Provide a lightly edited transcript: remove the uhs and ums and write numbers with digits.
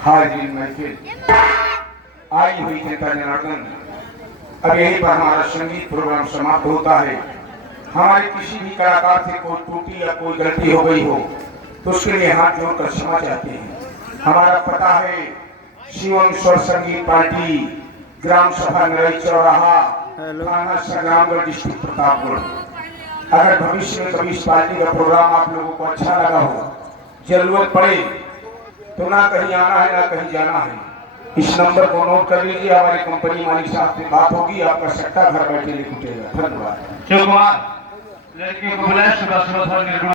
हाजिर महफिल आई हुई जनता जनार्दन, अब यही पर हमारा संगीत प्रोग्राम समाप्त होता है। हमारे किसी भी कलाकार से कोई त्रुटि या कोई गलती हो गई हो तो उसके लिए हाथ जोड़कर क्षमा चाहते हैं। हमारा पता है शिवम स्वर संगीत पार्टी, ग्राम सभा नरई चौराहा, थाना संग्रामगढ़, डिस्ट्रिक्ट प्रतापगढ़। अगर भविष्य में कभी इस पार्टी का प्रोग्राम आप लोगों को अच्छा लगा हो, जरूरत पड़े तो ना कहीं आना है ना कहीं जाना है। इस नंबर को नोट कर लीजिए, हमारे कंपनी मालिक साहब से बात होगी, आपका सट्टा घर बैठे लिख उठेगा। धन्यवाद। शिव कुमार लड़की को बुलाए, सुबह सुबह